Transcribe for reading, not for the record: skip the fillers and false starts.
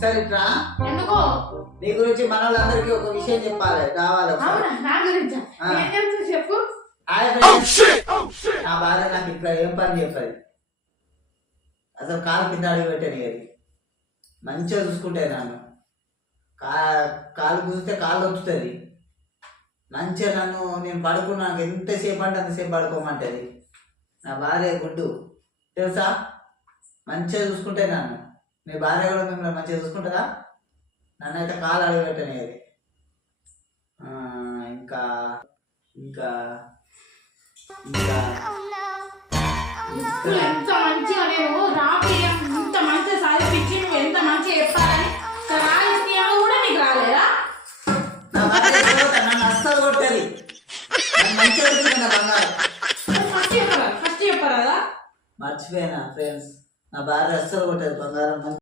సరే ఇట్రా. నీ గురించి మన వాళ్ళందరికీ ఒక విషయం చెప్పాలి, కావాలి. చెప్పు. నా బాధ నాకు ఇట్లా ఏం పని చెప్పాలి. అసలు కాలు కింద అడిగి పెట్టాను అది మంచిగా చూసుకుంటే నన్ను కాలు కూస్తే కాలు వస్తుంది. మంచిగా నన్ను నేను పడుకున్నాను ఎంతసేపు అంటే అంతసేపు పడుకోమంటది. నా భార్య గుడ్డు తెలుసా, మంచిగా చూసుకుంటే నన్ను. మీ భార్య కూడా మిమ్మల్ని మంచిగా చూసుకుంటుందా? నన్నైతే కాలు అడిగి పెట్టాను అది. ఇంకా ఇంకా ఇంకా ఎంత మంచిగా నేను రాపియం ఇంత మంచిగా సాధిపించి నువ్వు ఎంత మంచిగా చెప్పాలని రాయిస్తా కూడా నీకు రాలేదా? నా భార్య నన్ను అస్సలు కొట్టది. మంచిగా నా బంగారం ఫస్ట్ చెప్పరా? మర్చిపోయినా ఫ్రెండ్స్, నా భార్య అస్సలు కొట్టదు బంగారం.